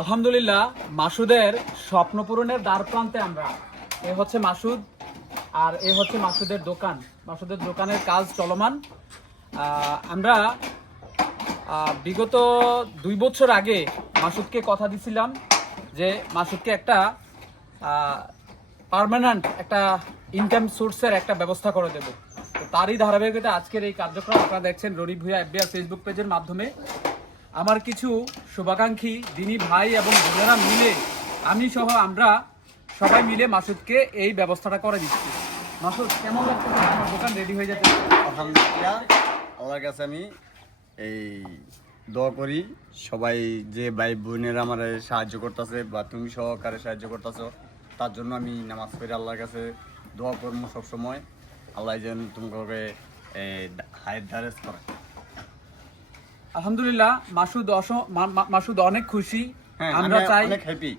আলহামদুলিল্লাহ, মাসুদের স্বপ্ন পূরণের দ্বার প্রান্তে আমরা। এ হচ্ছে মাসুদ, আর এ হচ্ছে মাসুদের দোকান। মাসুদের দোকানের কাজ চলমান। আমরা বিগত 2 বছর আগে মাসুদকে কথা দিছিলাম যে মাসুদকে একটা পার্মানেন্ট একটা ইনকাম সোর্সের একটা ব্যবস্থা করে দেব। তো তারই ধারাবাহিকতা আজকের এই কার্যক্রম আপনারা দেখছেন রনি ভূঁইয়া এফবি আর ফেসবুক পেজের মাধ্যমে। আমার কিছু শুভাকাঙ্ক্ষী দিনী ভাই এবং বোনেরা মিলে, আমি সহ আমরা সবাই মিলে মাসুদকে এই ব্যবস্থাটা করে দিচ্ছি। মাসুদ, কেমন লাগছে আমার দোকান রেডি হয়ে যাচ্ছে? আলহামদুলিল্লাহ, আল্লাহর কাছে আমি এই দোয়া করি সবাই যে ভাই বোনেরা আমার সাহায্য করতেছে বা তুমি সহকারে সাহায্য করতেছো, তার জন্য আমি নামাজ পড়ে আল্লাহর কাছে দোয়া করবো সবসময়। আল্লাহ যেন তোমাকে হায়াত দারাজ করে। আলহামদুলিল্লাহ, মাসুদ অনেক খুশি। হ্যাঁ, আমরা চাই, অনেক হ্যাপি।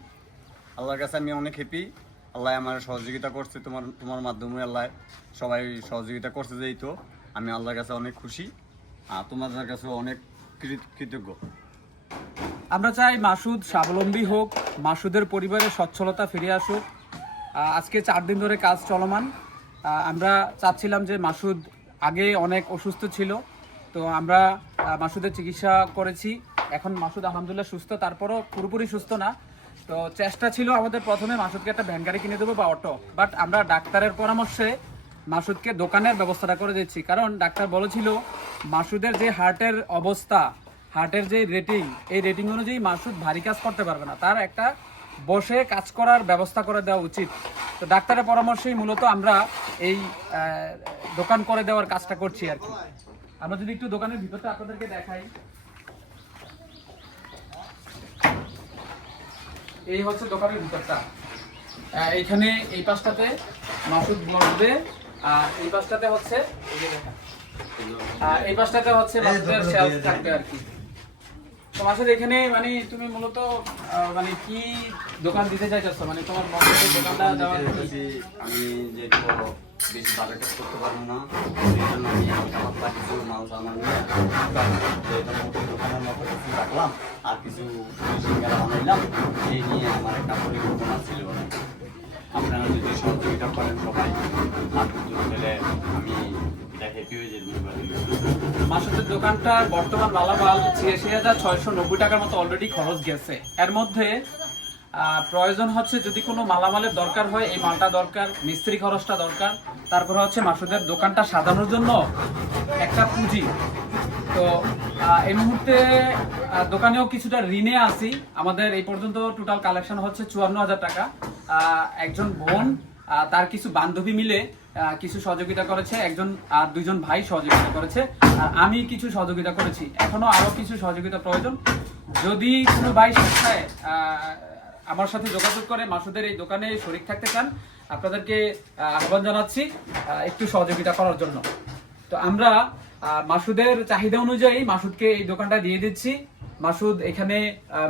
আল্লাহর কাছে আমি অনেক হ্যাপি। আল্লাহ আমার সহযোগিতা করছে, তোমার মাধ্যমে আল্লাহ সবাই সহযোগিতা করছে, যেই তো আমি আল্লাহর কাছে অনেক খুশি আর তোমাদের কাছে অনেক কৃতজ্ঞ। আমরা চাই মাসুদ স্বাবলম্বী হোক, মাসুদের পরিবারের সচ্ছলতা ফিরে আসুক। আজকে 4 দিন ধরে কাজ চলমান। আমরা চাচ্ছিলাম যে মাসুদ আগে অনেক অসুস্থ ছিল, তো আমরা মাসুদের চিকিৎসা করেছি। এখন মাসুদ আলহামদুলিল্লাহ সুস্থ, তারপরও পুরোপুরি সুস্থ না। তো চেষ্টা ছিল আমাদের প্রথমে মাসুদকে একটা ভ্যান গাড়ি কিনে দেবো বা অটো, বাট আমরা ডাক্তারের পরামর্শে মাসুদকে দোকানের ব্যবস্থাটা করে দিচ্ছি। কারণ ডাক্তার বলেছিল মাসুদের যে হার্টের অবস্থা, হার্টের যে রেটিং, এই রেটিং অনুযায়ী মাসুদ ভারী কাজ করতে পারবে না, তার একটা বসে কাজ করার ব্যবস্থা করে দেওয়া উচিত। তো ডাক্তারের পরামর্শেই মূলত আমরা এই দোকান করে দেওয়ার কাজটা করছি আর কি। আমরা যদি একটু দোকানের ভিতরটা আপনাদেরকে দেখাই, এই হচ্ছে দোকানের ভিতরটা। এইখানে এই পাশটাতে মাসুদ বসবে, আর এই পাশটাতে হচ্ছে এই পাশটাতে হচ্ছে মাসুদের শেলফ থাকবে আর কি। তো মাসুদ, এখানে মানে তুমি মূলত মানে কি দোকান দিতে চাইছো? মানে তোমার মনের দোকানটা দেওয়ার আমি যেহেতু বেশি বাজার কাজ করতে পারবো না, সেই জন্য আমি হালকা পাতলা কিছু মাল সামান নিয়ে দোকানের মতো কিছু রাখলাম আর কিছু সিঙ্গারা বানাইলাম। এই নিয়ে আমার একটা পরিকল্পনা ছিল। আপনারা যদি সহযোগিতা করেন সবাই আর পেলে আমি হ্যাপি হয়ে যেতে পারি। মাসুদের দোকানটার বর্তমান মালামাল 86,690 টাকার মতো অলরেডি খরচ গেছে। এর মধ্যে প্রয়োজন হচ্ছে যদি কোনো মালামালের দরকার হয়, এই মালটা দরকার, মিস্ত্রি খরচটা দরকার, তারপরে হচ্ছে মাসুদের দোকানটা সাজানোর জন্য একটা পুঁজি। তো এই মুহূর্তে দোকানেও কিছুটা ঋণে আছি। আমাদের এই পর্যন্ত টোটাল কালেকশন হচ্ছে 54,000 টাকা। একজন বোন তার কিছু বান্ধবী মিলে কিছু সহযোগিতা করেছে, একজন আর 2জন ভাই সহযোগিতা করেছে, আর আমি কিছু সহযোগিতা করেছি। এখনো আরো কিছু সহযোগিতা প্রয়োজন। যদি কোনো ভাই সংস্থায় আমার সাথে যোগাযোগ করে মাসুদের এই দোকানে শরীক থাকতে চান, আপনাদেরকে আহ্বান জানাচ্ছি একটু সহযোগিতা করার জন্য। তো আমরা মাসুদের চাহিদা অনুযায়ী মাসুদকে এই দোকানটা দিয়ে দিচ্ছি। মাসুদ এখানে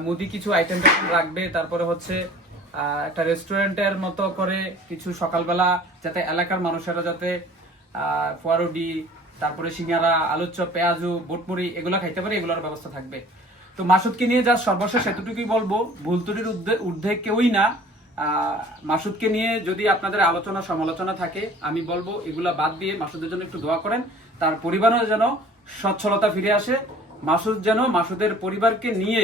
মুদি কিছু আইটেম রাখবে, তারপরে হচ্ছে একটা রেস্টুরেন্টের মতো করে কিছু সকালবেলা যাতে এলাকার মানুষেরা যাতে ফোয়ারুডি, তারপরে সিঙ্গারা, আলুর চপ, পেঁয়াজু, বুটমুড়ি এগুলো খাইতে পারে, এগুলোর ব্যবস্থা থাকবে। তো মাসুদকে নিয়ে যা সর্বশেষ এতটুকুই বলবো, ভুল ত্রুটির ঊর্ধ্বে কেউই না। মাসুদকে নিয়ে যদি আপনাদের আলোচনা সমালোচনা থাকে, আমি বলবো এগুলা বাদ দিয়ে মাসুদের জন্য একটু দোয়া করেন, তার পরিবারও যেন সচ্ছলতা ফিরে আসে, মাসুদ যেন মাসুদের পরিবারকে নিয়ে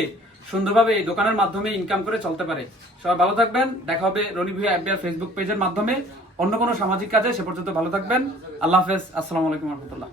সুন্দরভাবে এই দোকানের মাধ্যমে ইনকাম করে চলতে পারে। সবাই ভালো থাকবেন। দেখা হবে রনি ভূঁইয়া এফবি আর ফেসবুক পেজের মাধ্যমে অন্য কোনো সামাজিক কাজে। সে পর্যন্ত ভালো থাকবেন। আল্লাহ হাফেজ। আসসালামু আলাইকুম রহমতুল্লাহ।